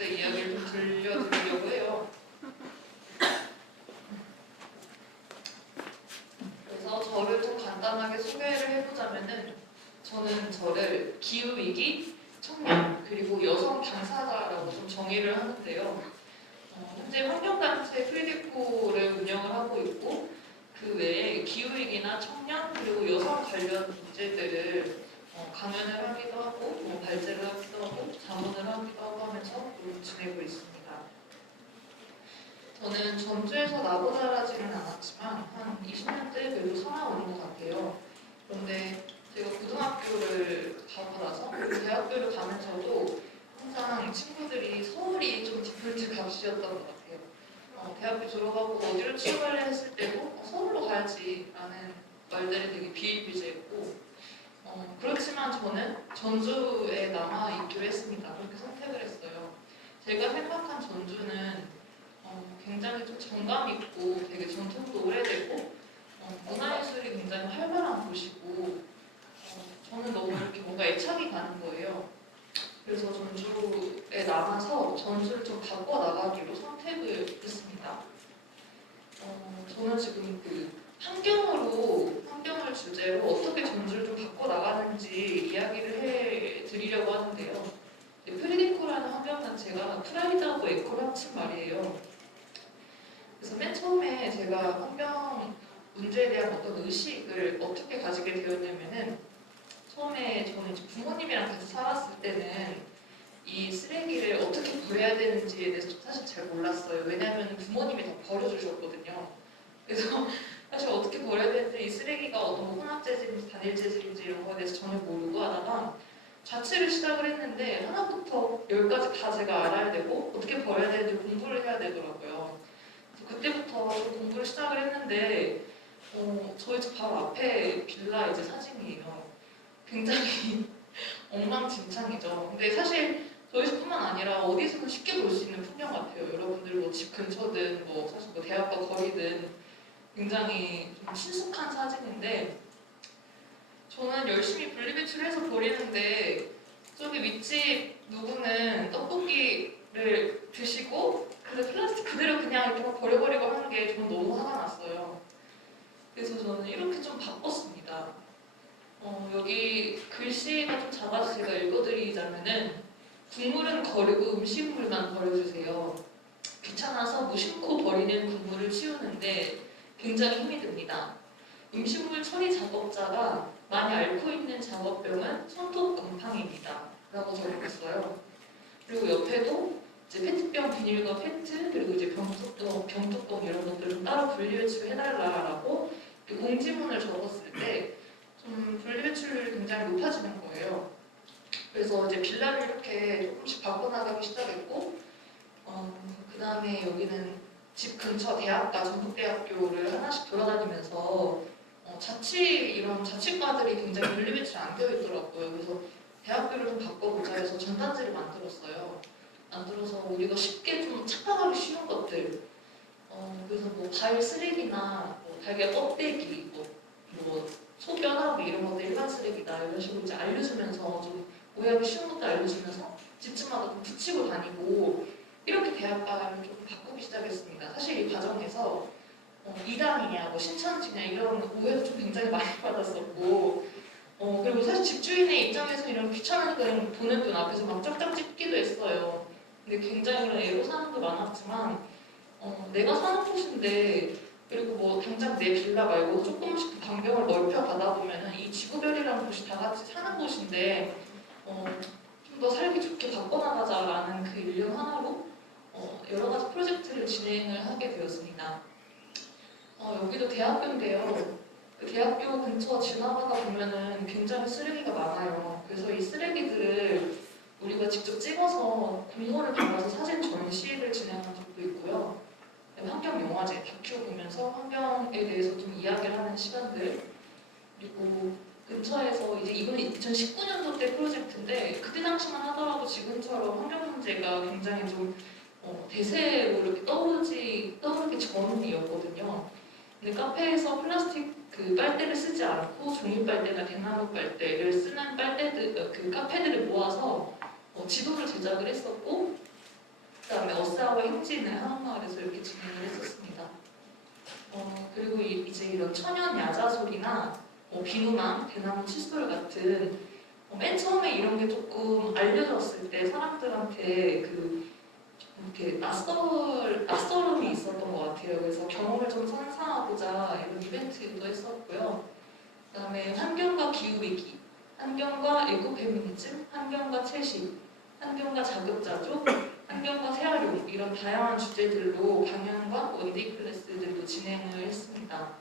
컴플렉스의 이야기를 좀 들려드리려고 해요. 그래서 저를 좀 간단하게 소개를 해보자면은 저는 저를 기후위기, 청년, 그리고 여성 당사자라고 좀 정의를 하는데요. 현재 환경단체 프리디코를 운영을 하고 있고 그 외에 기후위기나 청년 그리고 여성 관련 문제들을 강연을 하기도 하고 발제를 하기도 하고 자문을 하기도 하고 하면서 지내고 있습니다. 저는 전주에서 나고 자라지는 않았지만 한 20년째 그래도 살아오는 것 같아요. 그런데 제가 고등학교를 가고 나서 그리고 대학교를 가면서도 항상 친구들이 서울이 좀 디폴트 값이었던 것 같아요. 대학교 졸업하고 어디로 취업할래 했을 때도 서울로 가야지 라는 말들이 되게 비일비재했고 그렇지만 저는 전주에 남아있기로 했습니다. 그렇게 선택을 했어요. 제가 생각한 전주는 굉장히 좀 정감 있고 되게 전통도 오래되고 문화예술이 굉장히 활발한 곳이고 저는 너무 이렇게 뭔가 애착이 가는 거예요. 그래서 전주에 남아서 전주를 좀 바꿔나가기로 선택을 했습니다. 저는 지금 그 환경을 주제로 어떻게 전주를 좀 바꿔나가는지 이야기를 해드리려고 하는데요. 프리디코라는 환경단체가 프라이드하고 에코를 합친 말이에요. 그래서 맨 처음에 제가 환경 문제에 대한 어떤 의식을 어떻게 가지게 되었냐면은 처음에 저는 이제 부모님이랑 같이 살았을 때는 이 쓰레기를 어떻게 버려야 되는지에 대해서 사실 잘 몰랐어요. 왜냐하면 부모님이 다 버려주셨거든요. 그래서 사실 어떻게 버려야 되는지 이 쓰레기가 어떤 혼합재질인지 단일재질인지 이런 거에 대해서 전혀 모르고 하다가 자취를 시작을 했는데 하나부터 열까지 다 제가 알아야 되고 어떻게 버려야 되는지 공부를 해야 되더라고요. 그때부터 좀 공부를 시작을 했는데 저희 집 바로 앞에 빌라 이제 사진이에요. 굉장히 엉망진창이죠. 근데 사실 저희 집뿐만 아니라 어디서든 쉽게 볼 수 있는 풍경 같아요. 여러분들 뭐 집 근처든 뭐 사실 뭐 대학과 거리든 굉장히 좀 친숙한 사진인데 저는 열심히 분리배출해서 버리는데 저기 윗집 누구는 떡볶이를 드시고 그래서 플라스틱 그대로 그냥 이렇게 막 버려버리고 하는 게 저는 너무 화가 났어요. 그래서 저는 이렇게 좀 바꿨습니다. 여기 글씨가 좀 작아서 제가 읽어드리자면은 국물은 버리고 음식물만 버려주세요. 귀찮아서 무심코 버리는 국물을 치우는데 굉장히 힘이 듭니다. 음식물 처리 작업자가 많이 앓고 있는 작업병은 손톱 곰팡이입니다. 라고 적어놨어요. 그리고 옆에도 이제 페트병 비닐과 페트 그리고 이제 병뚜껑 이런 것들을 좀 따로 분리배출 해달라라고 공지문을 적었을 때 좀 분리배출률이 굉장히 높아지는 거예요. 그래서 이제 빌라를 이렇게 조금씩 바꿔나가기 시작했고 그 다음에 여기는 집 근처 대학가 전북대학교를 하나씩 돌아다니면서 이런 자취과들이 굉장히 분리배출이 안 되어 있더라고요. 그래서 대학교를 좀 바꿔보자 해서 전단지를 만들었어요. 만들어서 우리가 쉽게 좀 착각하기 쉬운 것들 그래서 뭐 과일 쓰레기나 뭐 달걀 껍데기 뭐 소변하고 이런 것들 일반 쓰레기다 이런 식으로 이제 알려주면서 좀 오해하기 쉬운 것도 알려주면서 집집마다 좀 붙이고 다니고 이렇게 대학가를 좀 바꾸기 시작했습니다. 사실 이 과정에서 이당이냐 뭐 신천지냐 이런 오해도 좀 굉장히 많이 받았었고 그리고 사실 집주인의 입장에서 이런 귀찮으니까 보는 돈 앞에서 막 쫙쫙 찍기도 했어요. 근데 굉장히 그런 애로사항도 많았지만 내가 사는 곳인데 그리고 뭐 당장 내 빌라 말고 조금씩 반경을 넓혀 가다 보면은 이 지구별이라는 곳이 다 같이 사는 곳인데 좀 더 살기 좋게 바꿔나가자라는 그 일념 하나로 여러 가지 프로젝트를 진행을 하게 되었습니다. 여기도 대학교인데요. 그 대학교 근처 지나가다 보면은 굉장히 쓰레기가 많아요. 그래서 이 쓰레기들을 우리가 직접 찍어서 공모를 받아서 사진 전시를 진행한 적도 있고요. 환경 영화제, 다큐 보면서 환경에 대해서 좀 이야기를 하는 시간들 그리고 근처에서 이제 이번에 2019년도 때 프로젝트인데 그때 당시만 하더라도 지금처럼 환경 문제가 굉장히 좀 대세로 이렇게 떠오르기 전이었거든요. 근데 카페에서 플라스틱 그 빨대를 쓰지 않고 종이 빨대나 대나무 빨대를 쓰는 빨대들 그 카페들을 모아서 지도를 제작을 했었고 그다음에 어사와 행진을 한옥마을에서 이렇게 진행을 했었습니다. 그리고 이제 이런 천연 야자소리나 비누망, 대나무 칫솔 같은 맨 처음에 이런 게 조금 알려졌을 때 사람들한테 이렇게 낯설음이 있었던 것 같아요. 그래서 경험을 좀 선사하고자 이런 이벤트도 했었고요. 그다음에 환경과 기후위기, 환경과 에코페미니즘, 환경과 채식, 환경과 자급자족, 환경과 재활용 이런 다양한 주제들로 강연과 원데이 클래스들도 진행을 했습니다.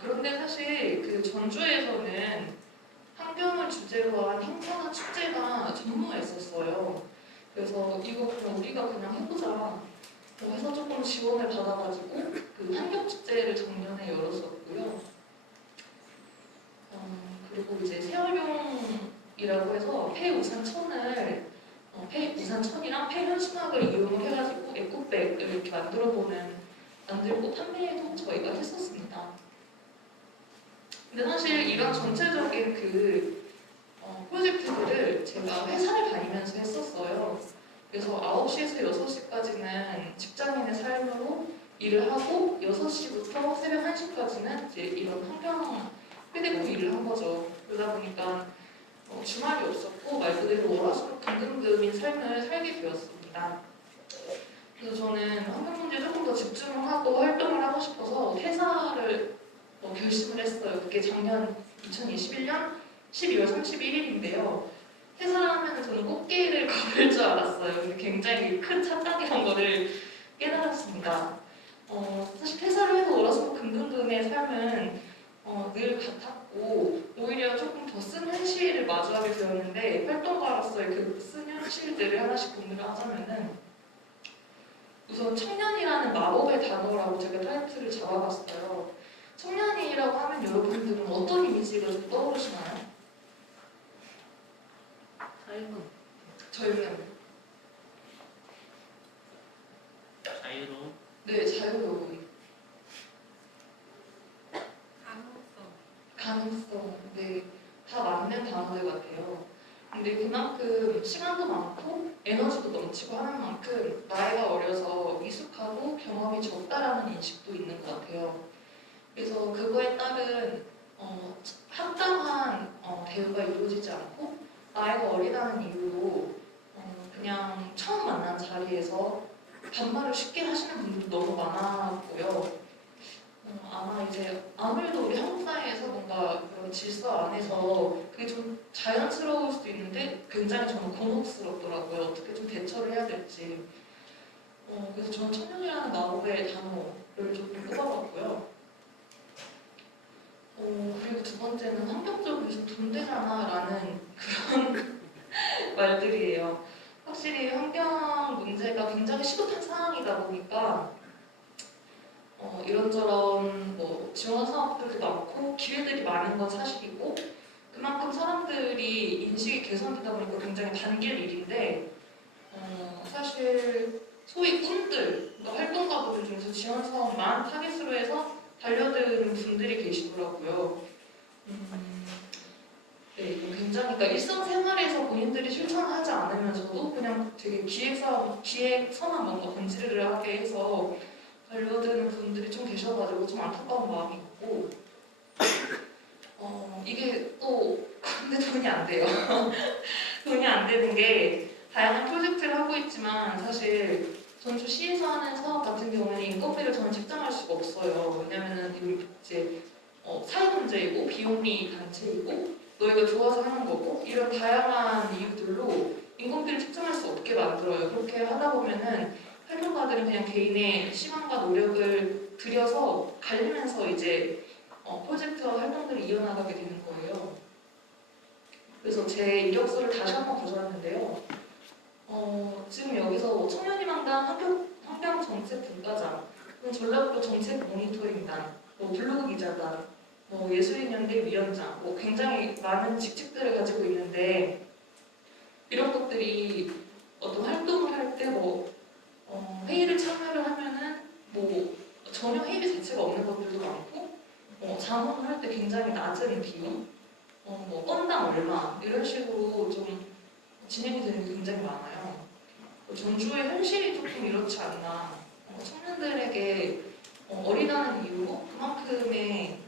그런데 사실 그 전주에서는 환경을 주제로 한 행사나 축제가 전무했었어요. 그래서 이거 그냥 우리가 그냥 해보자 해서 조금 지원을 받아가지고 그 환경축제를 작년에 열었었고요. 그리고 이제 재활용이라고 해서 폐우산천이랑 폐현수막을 이용해가지고 에코백을 이렇게 만들고 판매도 저희가 했었습니다. 근데 사실 이런 전체적인 프로젝트들을 제가 회사를 다니면서 했었어요. 그래서 9시에서 6시까지는 직장인의 삶으로 일을 하고 6시부터 새벽 1시까지는 이제 이런 환경 휴대폰 일을 한 거죠. 그러다 보니까 주말이 없었고 말 그대로 월화수목 금금금인 삶을 살게 되었습니다. 그래서 저는 환경 문제에 조금 더 집중을 하고 활동을 하고 싶어서 퇴사를 결심을 했어요. 그게 작년 2021년 12월 31일인데요. 퇴사를 하면 저는 꽃게를 걸을 줄 알았어요. 근데 굉장히 큰 착각이란 거를 깨달았습니다. 사실 퇴사를 해도 월화수목 금금금의 삶은 늘 같았고 오히려 조금 더 쓴 현실을 마주하게 되었는데 활동가로서의 그 쓴 현실들을 하나씩 공유를 하자면은 우선 청년이라는 마법의 단어라고 제가 타이틀을 잡아봤어요. 청년이라고 하면 여러분들은 어떤 이미지가 좀 떠오르시나요? 젊은. 자유로움. 네, 자유로움. 가능성. 네, 다 맞는 단어들 같아요. 근데 그만큼 시간도 많고 에너지도 넘치고 하는 만큼 나이가 어려서 미숙하고 경험이 적다라는 인식도 있는 것 같아요. 그래서 그거에 따른 합당한 대우가 이루어지지 않고 나이가 어리다는 이유로 그냥 처음 만난 자리에서 반말을 쉽게 하시는 분들도 너무 많았고요. 아마 이제 아무래도 우리 한국 사회에서 뭔가 그런 질서 안에서 그게 좀 자연스러울 수도 있는데 굉장히 저는 곤혹스럽더라고요. 어떻게 좀 대처를 해야 될지. 그래서 저는 청년이라는 마법의 단어를 조금 뽑아봤고요. 그리고 두 번째는 환경적으로 좀 돈 되잖아 라는 그런 말들이에요. 확실히 환경 문제가 굉장히 시급한 상황이다 보니까 이런저런 지원 사업들도 많고 기회들이 많은 건 사실이고 그만큼 사람들이 인식이 개선되다 보니까 굉장히 단길 일인데 사실 소위 꾼들, 그러니까 활동가들 중에서 지원 사업만 타깃으로 해서 달려드는 분들이 계시더라고요. 네, 굉장히 그러니까 일상생활에서 본인들이 실천하지 않으면서도 그냥 되게 기획서만 뭔가 번지르르 하게 해서 달려드는 분들이 좀 계셔가지고 좀 안타까운 마음이 있고 이게 또 근데 돈이 안 돼요. 돈이 안 되는 게 다양한 프로젝트를 하고 있지만 사실 전주시에서 하는 사업 같은 경우는 인건비를 저는 책정할 수가 없어요. 왜냐면은 이제 사회 문제이고 비영리 단체이고 너희가 좋아서 하는 거고 이런 다양한 이유들로 인건비를 책정할 수 없게 만들어요. 그렇게 하다 보면은 활동가들은 그냥 개인의 시간과 노력을 들여서 갈리면서 이제 프로젝트와 활동들을 이어나가게 되는 거예요. 그래서 제 이력서를 다시 한번 가져왔는데요. 지금 여기서 청년희망당 환경정책분과장, 전라북도 정책모니터링단, 블로그 기자단, 예술인연대 위원장, 굉장히 많은 직책들을 가지고 있는데 이런 것들이 어떤 활동을 할 때 회의를 참여를 하면은 전혀 회의 자체가 없는 것들도 많고 자문을 할 때 굉장히 낮은 비용, 건당 얼마 이런 식으로 좀 진행이 되는 게 굉장히 많아요. 전주의 현실이 조금 이렇지 않나. 청년들에게 어리다는 이유로 그만큼의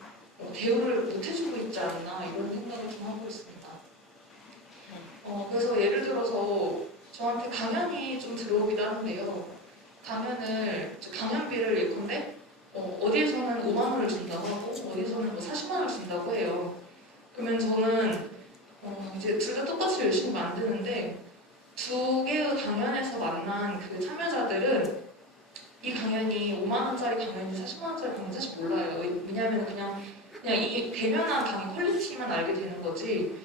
대우를 못 해주고 있지 않나 이런 생각을 좀 하고 있습니다. 그래서 예를 들어서 저한테 강연이 좀 들어오기도 하는데요. 강연비를 예컨대 어디에서는 5만 원을 준다고 하고 어디에서는 뭐 40만 원을 준다고 해요. 그러면 저는 이제 둘 다 똑같이 열심히 만드는데 두 개의 강연에서 만난 그 참여자들은 이 강연이 5만 원짜리 강연이 40만 원짜리 강연이 사실 몰라요. 왜냐하면 그냥 이 대면한 강의 퀄리티만 알게 되는 거지.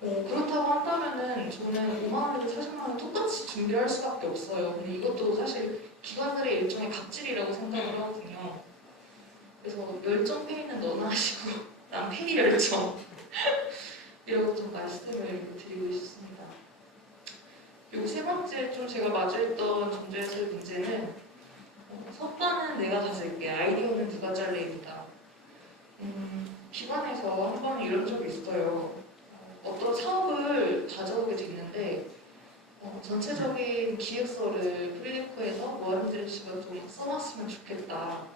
그렇다고 한다면은 저는 5만 원에도 40만 원 똑같이 준비할 수밖에 없어요. 근데 이것도 사실 기관들의 일종의 갑질이라고 생각을 하거든요. 그래서 열정 페이는 너나 하시고 난 페이 열정 이라고 좀 말씀을 드리고 싶습니다. 그리고 세 번째 좀 제가 마주했던 전주에서의 문제는 석반은 내가 가질게, 아이디어는 누가 짤래입니다. 기관에서 한 번 이런 적이 있어요. 어떤 사업을 가져오게 됐는데 전체적인 기획서를 프리리코에서 뭐 하는지를 좀 써놨으면 좋겠다.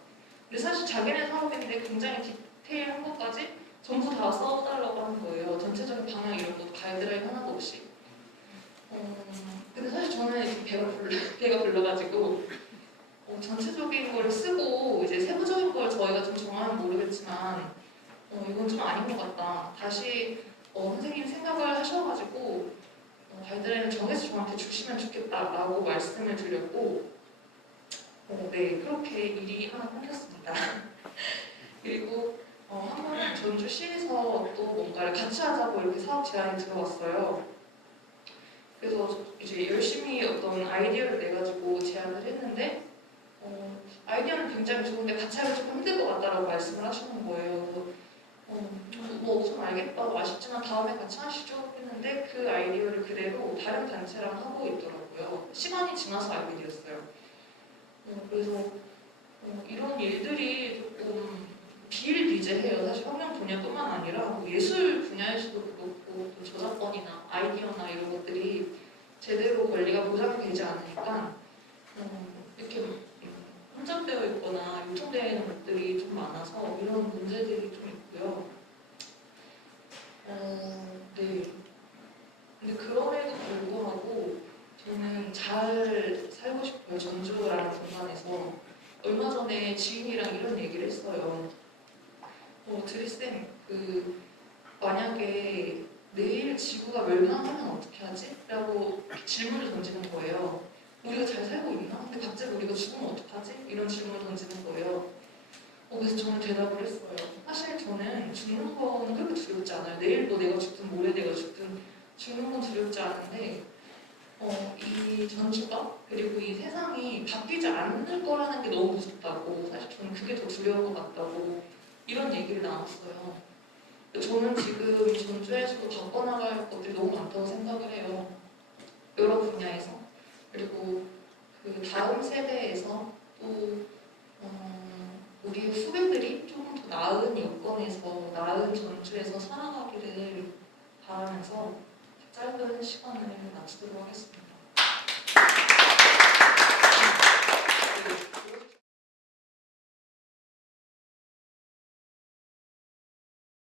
근데 사실 자기네 사업인데 굉장히 디테일한 것까지 전부 다 써달라고 하는 거예요. 전체적인 방향 이런 것도 가이드라인 하나도 없이. 근데 사실 저는 이렇게 배가 불러가지고 전체적인 걸 쓰고 이제 세부적인 걸 저희가 좀 정하면 모르겠지만 이건 좀 아닌 것 같다. 다시 선생님 생각을 하셔가지고 가이드라인을 정해서 저한테 주시면 좋겠다라고 말씀을 드렸고 네, 그렇게 일이 하나 끊겼습니다. 그리고 한 번은 전주시에서 또 뭔가를 같이 하자고 이렇게 사업 제안이 들어왔어요. 그래서 이제 열심히 어떤 아이디어를 내가지고 제안을 했는데 아이디어는 굉장히 좋은데 같이 하기 조금 힘들 것 같다라고 말씀을 하시는 거예요. 그래서 좀 알겠다, 아쉽지만 다음에 같이 하시죠 했는데 그 아이디어를 그대로 다른 단체랑 하고 있더라고요. 시간이 지나서 알게 되었어요. 그래서 이런 일들이 조금 비일비재해요. 사실 환경 분야뿐만 아니라 뭐 예술 분야에서도 그렇고 또 저작권이나 아이디어나 이런 것들이 제대로 권리가 보장이 되지 않으니까 이렇게 혼잡되어 있거나 유통되는 것들이 좀 많아서 이런 문제들이 좀 있고요. 네. 근데 그럼에도 불구하고 저는 잘 살고 싶어요. 전주라는 공간에서. 얼마 전에 지인이랑 이런 얘기를 했어요. 드리쌤, 만약에 내일 지구가 멸망하면 어떻게 하지? 라고 질문을 던지는 거예요. 우리가 잘 살고 있나? 근데 갑자기 우리가 죽으면 어떡하지? 이런 질문을 던지는 거예요. 그래서 저는 대답을 했어요. 사실 저는 죽는 거는 그렇게 두렵지 않아요. 내일 뭐 내가 죽든 모레 내가 죽든 죽는 건 두렵지 않은데 이 전주가 그리고 이 세상이 바뀌지 않을 거라는 게 너무 무섭다고 사실 저는 그게 더 두려운 것 같다고 이런 얘기를 나눴어요. 저는 지금 전주에서도 바꿔나갈 것들이 너무 많다고 생각을 해요. 여러 분야에서. 그리고 그 다음 세대에서 또 우리 후배들이 조금 더 나은 여건에서 나은 전주에서 살아가기를 바라면서 짧은 시간을 마치도록 하겠습니다.